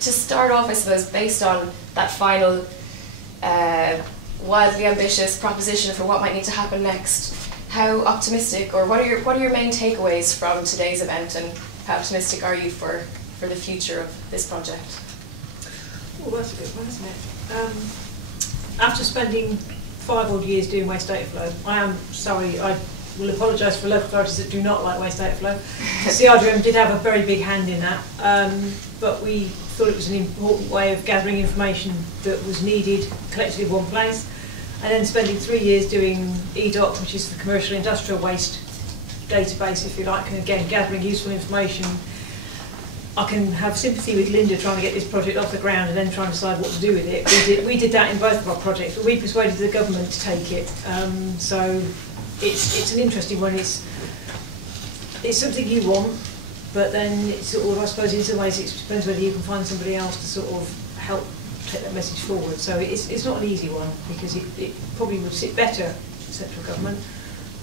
to start off, I suppose, based on that final wildly ambitious proposition for what might need to happen next, how optimistic, or what are your main takeaways from today's event, and how optimistic are you for the future of this project? Oh, that's a good one, isn't it? After spending 5 odd years doing waste data flow, I am sorry, I will apologise for local authorities that do not like waste data flow. CIWM did have a very big hand in that, but we thought it was an important way of gathering information that was needed collectively in one place, and then spending 3 years doing EDOC, which is the commercial industrial waste database, if you like, and again gathering useful information. I can have sympathy with Linda trying to get this project off the ground and then trying to decide what to do with it. We did that in both of our projects, but we persuaded the government to take it. So it's an interesting one. It's something you want, but then it's sort of, I suppose in some ways it depends whether you can find somebody else to sort of help take that message forward. So it's not an easy one, because it probably would sit better in central government,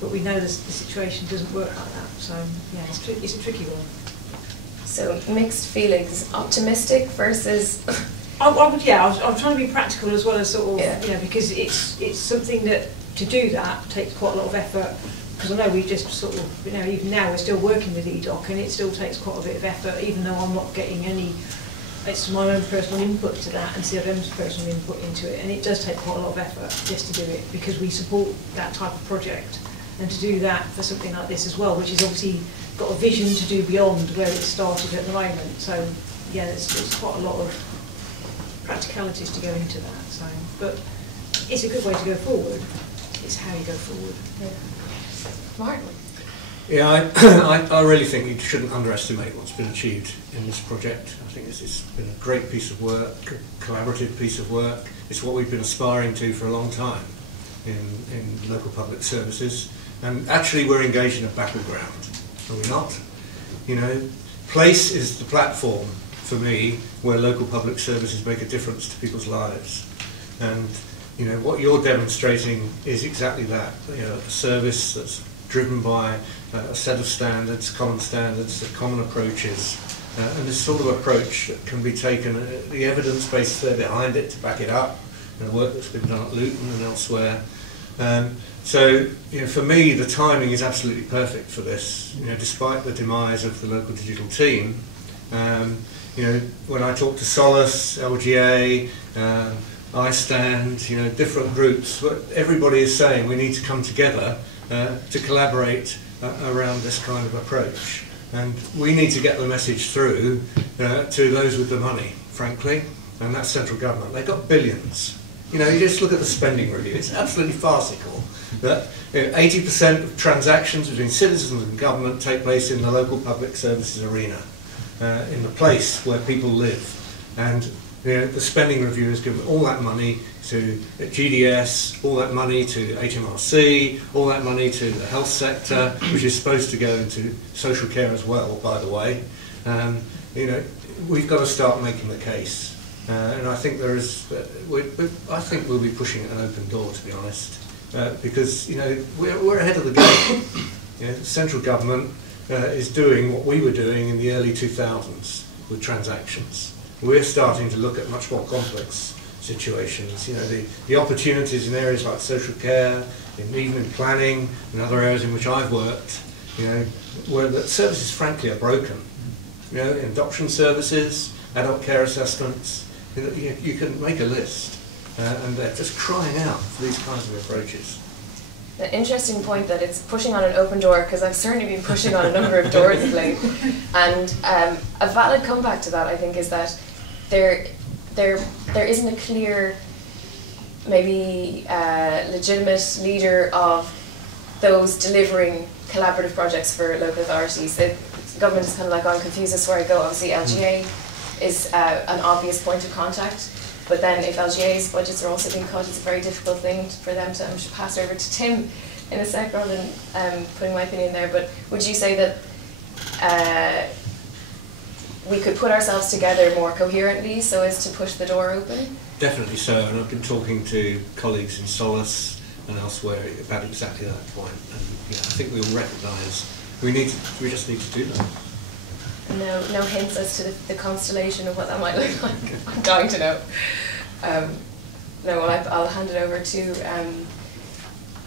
but we know the situation doesn't work like that. So yeah, it's a tricky one. So mixed feelings, optimistic versus. I'm trying to be practical as well as sort of, you know, because it's something that to do that takes quite a lot of effort. Because I know we just sort of, you know, even now we're still working with EDOC, and it still takes quite a bit of effort, even though I'm not getting any. It's my own personal input to that and CIWM's personal input into it, and it does take quite a lot of effort just to do it, because we support that type of project, and to do that for something like this as well, which is obviously got a vision to do beyond where it started at the moment. So yeah, there's quite a lot of practicalities to go into that. So, but it's a good way to go forward. It's how you go forward. Yeah. Martin. Yeah, I really think you shouldn't underestimate what's been achieved in this project. I think it's been a great piece of work, a collaborative piece of work. It's what we've been aspiring to for a long time in local public services. And actually we're engaged in a battleground, are we not? You know, place is the platform for me where local public services make a difference to people's lives. And you know, what you're demonstrating is exactly that. You know, a service that's driven by a set of standards, common approaches, and this sort of approach can be taken, the evidence base there behind it to back it up, and the work that's been done at Luton and elsewhere. So, you know, for me, the timing is absolutely perfect for this. You know, despite the demise of the local digital team, you know, when I talk to Solace, LGA, iStand, you know, different groups, everybody is saying we need to come together to collaborate around this kind of approach. And we need to get the message through to those with the money, frankly, and that's central government. They've got billions. You know, you just look at the spending review, it's absolutely farcical that 80% of transactions between citizens and government take place in the local public services arena, in the place where people live. And you know, the spending review has given all that money to GDS, all that money to HMRC, all that money to the health sector, which is supposed to go into social care as well, by the way. You know, we've got to start making the case. And I think there is, I think we'll be pushing an open door, to be honest, because you know we're ahead of the game. You know, the central government is doing what we were doing in the early 2000s with transactions. We're starting to look at much more complex situations. You know, the opportunities in areas like social care, even in planning, and other areas in which I've worked. You know, where the services frankly are broken. You know, in adoption services, adult care assessments. You can make a list, and they're just crying out for these kinds of approaches. An interesting point that it's pushing on an open door, because I've certainly been pushing on a number of doors of late. And a valid comeback to that, I think, is that there isn't a clear, maybe legitimate leader of those delivering collaborative projects for local authorities. The government is kind of like, I'm confused as to where I go. Obviously, LGA is an obvious point of contact, but then if LGA's budgets are also being cut, it's a very difficult thing for them to. I'm just pass over to Tim in a sec rather than putting my opinion there. But would you say that we could put ourselves together more coherently so as to push the door open? Definitely so, and I've been talking to colleagues in Solace and elsewhere about exactly that point. And you know, I think we all recognise we just need to do that. No hints as to the constellation of what that might look like. I'm dying to know. No, well, I'll hand it over to,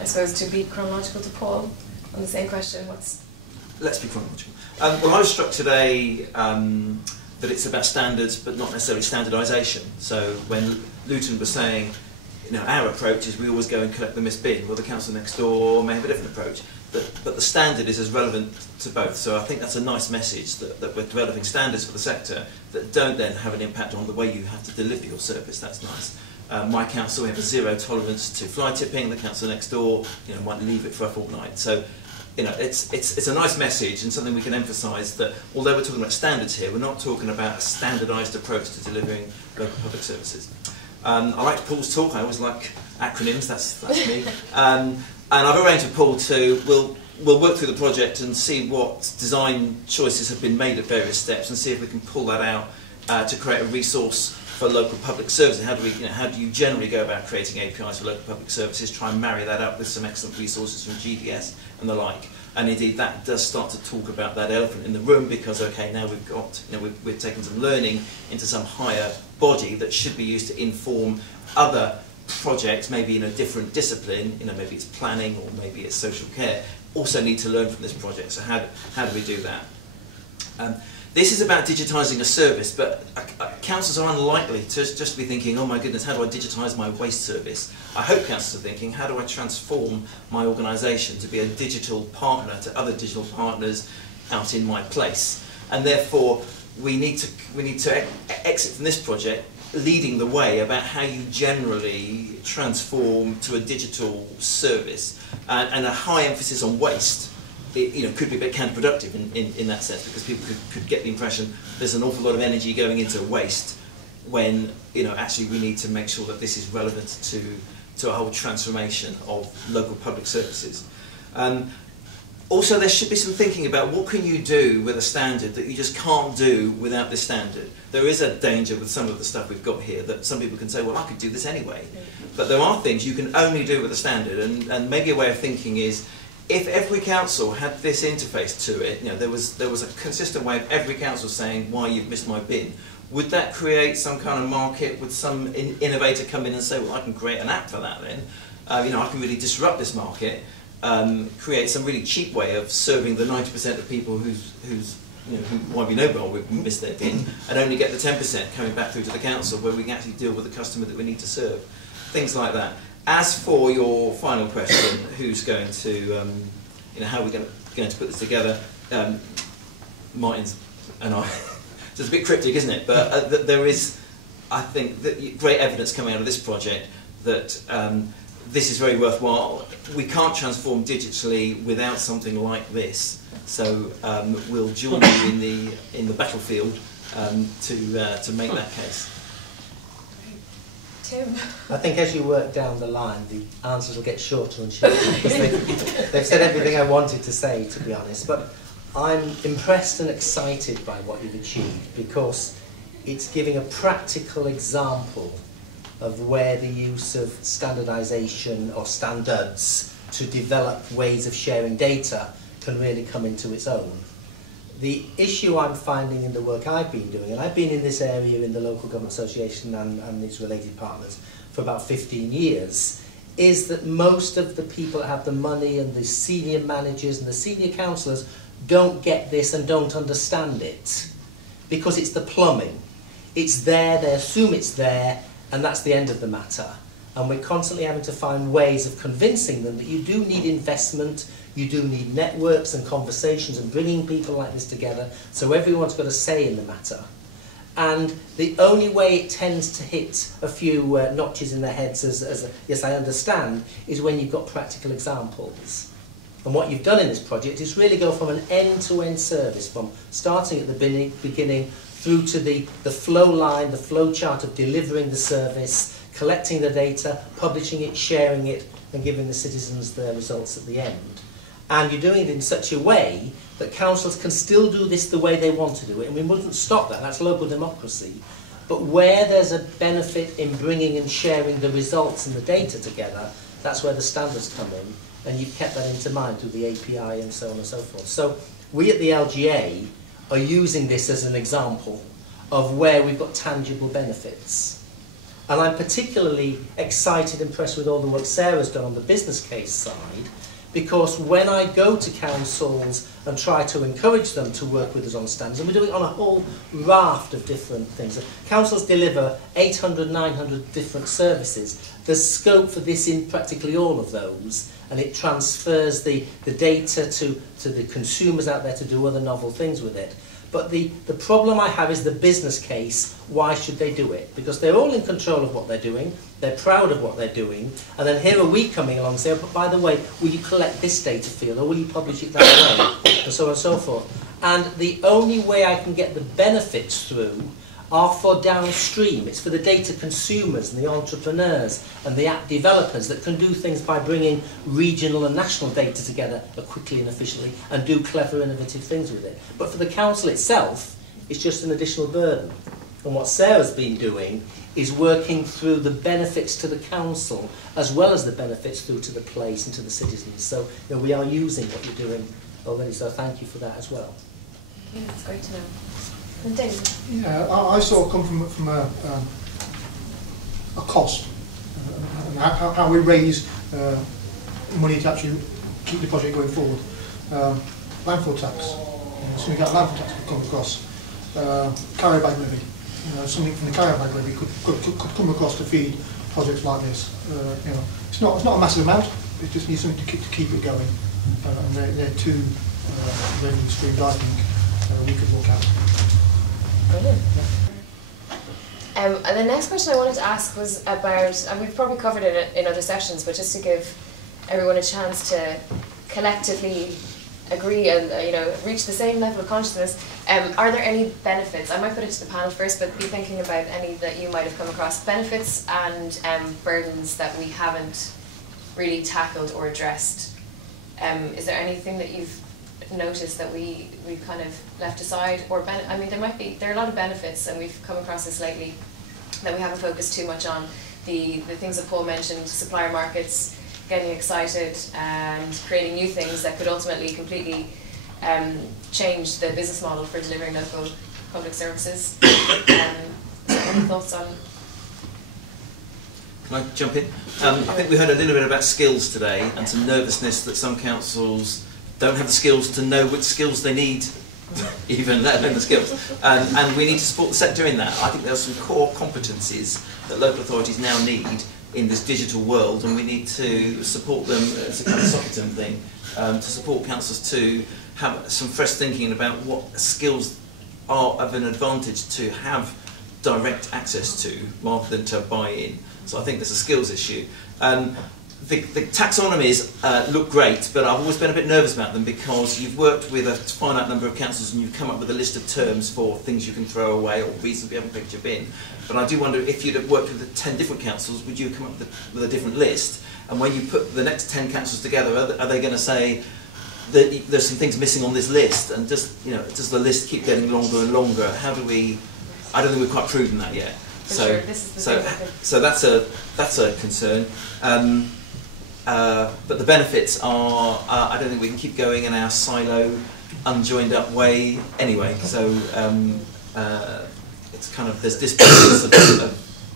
I suppose, to be chronological to Paul on the same question. Let's be chronological. Well, I was struck today that it's about standards, but not necessarily standardisation. So when Luton was saying, our approach is we always go and collect the missed bin. Well, the council next door may have a different approach, but the standard is as relevant to both. So I think that's a nice message that we're developing standards for the sector that don't then have an impact on the way you have to deliver your service. That's nice. My council, we have a zero tolerance to fly tipping. The council next door, might leave it for a fortnight. So, it's a nice message and something we can emphasise that although we're talking about standards here, we're not talking about a standardised approach to delivering local public services. I liked Paul's talk. I always like acronyms. That's me. And I've arranged with Paul to we'll work through the project and see what design choices have been made at various steps and see if we can pull that out to create a resource for local public services. How do you generally go about creating APIs for local public services? Try and marry that up with some excellent resources from GDS and the like. And indeed, that does start to talk about that elephant in the room because now we've got, we've taken some learning into some higher body that should be used to inform other projects, maybe in a different discipline. Maybe it's planning or maybe it's social care. Also need to learn from this project. So how do we do that? This is about digitising a service, but councils are unlikely to just be thinking, oh my goodness, how do I digitise my waste service? I hope councils are thinking, how do I transform my organisation to be a digital partner to other digital partners out in my place? And therefore, we need to exit from this project leading the way about how you generally transform to a digital service, and a high emphasis on waste. It could be a bit counterproductive in that sense, because people could get the impression there's an awful lot of energy going into waste when actually we need to make sure that this is relevant to a whole transformation of local public services. Also, there should be some thinking about what can you do with a standard that you just can't do without this standard. There is a danger with some of the stuff we've got here that some people can say, well, I could do this anyway. But there are things you can only do with a standard, and maybe a way of thinking is, if every council had this interface to it, there was a consistent way of every council saying why you've missed my bin, would that create some kind of market? Would some innovator come in and say, well, I can create an app for that then? I can really disrupt this market, create some really cheap way of serving the 90% of people who might be no would miss their bin, and only get the 10% coming back through to the council where we can actually deal with the customer that we need to serve. Things like that. As for your final question, who's going to, how are we going to put this together? Martin's and I. So it's a bit cryptic, isn't it? But there is, I think, great evidence coming out of this project that this is very worthwhile. We can't transform digitally without something like this. So we'll join you in the battlefield to make that case. Tim. I think as you work down the line, the answers will get shorter and shorter, because they've said everything I wanted to say, to be honest. But I'm impressed and excited by what you've achieved, because it's giving a practical example of where the use of standardisation or standards to develop ways of sharing data can really come into its own. The issue I'm finding in the work I've been doing, and I've been in this area in the Local Government Association and its related partners for about 15 years, is that most of the people that have the money and the senior managers and the senior councillors don't get this and don't understand it, because it's the plumbing. It's there, they assume it's there, and that's the end of the matter. And we're constantly having to find ways of convincing them that you do need investment, you do need networks and conversations and bringing people like this together, so everyone's got a say in the matter. And the only way it tends to hit a few notches in their heads as yes, I understand, is when you've got practical examples. And what you've done in this project is really go from an end-to-end service, from starting at the beginning through to the flow line, the flow chart of delivering the service, collecting the data, publishing it, sharing it, and giving the citizens their results at the end. And you're doing it in such a way that councils can still do this the way they want to do it, and we wouldn't stop that, that's local democracy. But where there's a benefit in bringing and sharing the results and the data together, that's where the standards come in, and you've kept that into mind through the API and so on and so forth. So we at the LGA are using this as an example of where we've got tangible benefits. And I'm particularly excited and impressed with all the work Sarah's done on the business case side, because when I go to councils and try to encourage them to work with us on standards, and we're doing it on a whole raft of different things. Councils deliver 800, 900 different services. There's scope for this in practically all of those, and it transfers the data to the consumers out there to do other novel things with it. But the problem I have is the business case. Why should they do it? Because they're all in control of what they're doing, they're proud of what they're doing, and then here are we coming along and saying, but by the way, will you collect this data field, or will you publish it that way, and so on and so forth. And the only way I can get the benefits through are for downstream. It's for the data consumers and the entrepreneurs and the app developers that can do things by bringing regional and national data together quickly and efficiently and do clever, innovative things with it. But for the council itself, it's just an additional burden. And what Sarah's been doing is working through the benefits to the council as well as the benefits through to the place and to the citizens. So we are using what you're doing already, so thank you for that as well. Yeah, that's great to know. And David? Yeah, I sort of come from a cost, and how we raise money to actually keep the project going forward. Landfill tax, so we got landfill tax could come across. Carrier bag levy, something from the carrier bag levy could come across to feed projects like this. It's not a massive amount. It just needs something to keep it going, and they're two revenue streams I think we could look at. Brilliant. And the next question I wanted to ask was about, and we've probably covered it in other sessions, but just to give everyone a chance to collectively agree and reach the same level of consciousness. Are there any benefits? I might put it to the panel first, but be thinking about any that you might have come across. Benefits and burdens that we haven't really tackled or addressed. Is there anything that you've noticed that we've kind of left aside, or there are a lot of benefits, and we've come across this lately that we haven't focused too much on. The things that Paul mentioned, supplier markets, getting excited and creating new things that could ultimately completely change the business model for delivering local public services. Any thoughts on? Can I jump in? I think we heard a little bit about skills today and some nervousness that some councils don't have the skills to know which skills they need, even let alone the skills. And we need to support the sector in that. I think there are some core competencies that local authorities now need in this digital world, and we need to support them as a kind of Socitm thing, to support councils to have some fresh thinking about what skills are of an advantage to have direct access to, rather than to buy in. So I think there's a skills issue. The taxonomies look great, but I've always been a bit nervous about them because you've worked with a finite number of councils and you've come up with a list of terms for things you can throw away or reasons you haven't picked your bin. But I do wonder, if you'd have worked with 10 different councils, would you come up with a different list? And when you put the next 10 councils together, are they going to say that there's some things missing on this list, and does the list keep getting longer and longer? How do we? I don't think we've quite proven that yet. So that's a concern. But the benefits are, I don't think we can keep going in our silo, unjoined up way anyway. So it's kind of, there's disbalance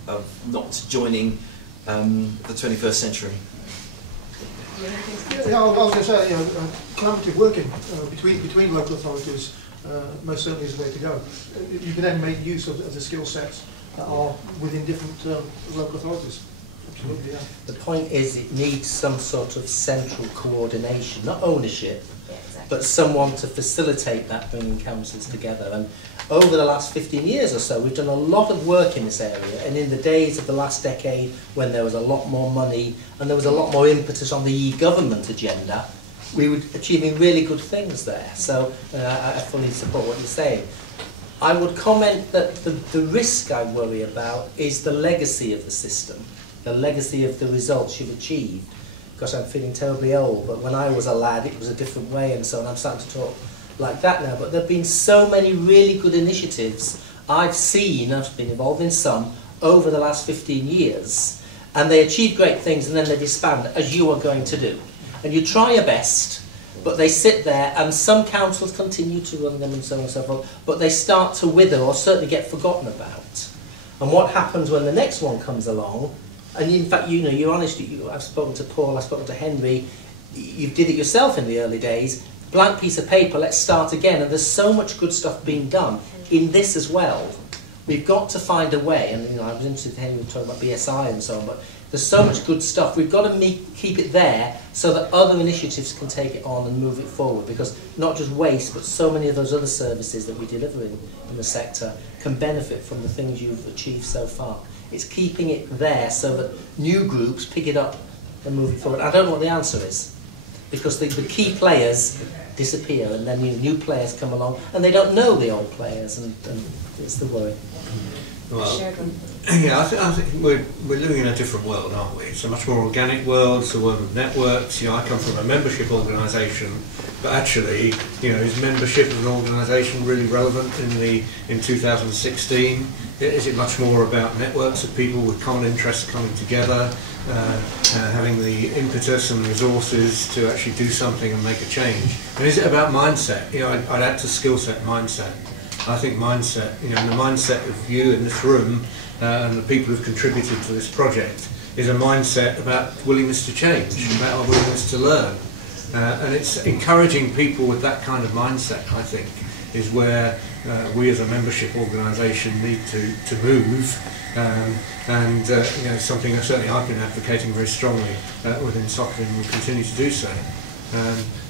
of not joining the 21st century. Yeah, I was going to say, collaborative working between local authorities most certainly is the way to go. You can then make use of the skill sets that are within different local authorities. Absolutely, yeah. The point is, it needs some sort of central coordination, not ownership, but someone to facilitate that, bringing councils together. And over the last 15 years or so, we've done a lot of work in this area, and in the days of the last decade, when there was a lot more money and there was a lot more impetus on the e-government agenda, we were achieving really good things there. So I fully support what you're saying. I would comment that the risk I worry about is the legacy of the system, the legacy of the results you've achieved. Gosh, I'm feeling terribly old, but when I was a lad, it was a different way, and so on. I'm starting to talk like that now. But there have been so many really good initiatives I've seen, I've been involved in some, over the last 15 years, and they achieve great things and then they disband, as you are going to do. And you try your best, but they sit there, and some councils continue to run them and so on and so forth, but they start to wither or certainly get forgotten about. And what happens when the next one comes along, and in fact, you know, you're honest, I've spoken to Paul, I've spoken to Henry, you did it yourself in the early days, blank piece of paper, let's start again, and there's so much good stuff being done in this as well. We've got to find a way, and you know, I was interested in Henry talking about BSI and so on, but there's so much good stuff. We've got to keep it there so that other initiatives can take it on and move it forward, because not just waste, but so many of those other services that we deliver in the sector can benefit from the things you've achieved so far. It's keeping it there so that new groups pick it up and move it forward. I don't know what the answer is, because the key players disappear, and then new players come along and they don't know the old players, and it's the worry. Well, yeah, I think we're living in a different world, aren't we? It's a much more organic world. It's a world of networks. You know, I come from a membership organisation, but actually, you know, is membership of an organisation really relevant in 2016? Is it much more about networks of people with common interests coming together, having the impetus and resources to actually do something and make a change? And is it about mindset? You know, I'd add to skill set mindset. I think mindset, you know, the mindset of you in this room and the people who've contributed to this project is a mindset about willingness to change, about our willingness to learn. And it's encouraging people with that kind of mindset, I think, is where we as a membership organisation need to move. And you know, something that certainly I've been advocating very strongly within Socitm and will continue to do so.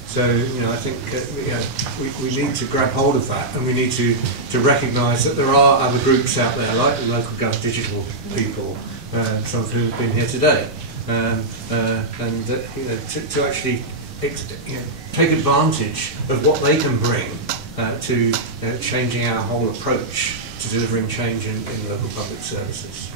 So, you know, I think you know, we need to grab hold of that, and we need to recognise that there are other groups out there, like the local gov digital people, some of whom have been here today, and you know, to actually take advantage of what they can bring to changing our whole approach to delivering change in local public services.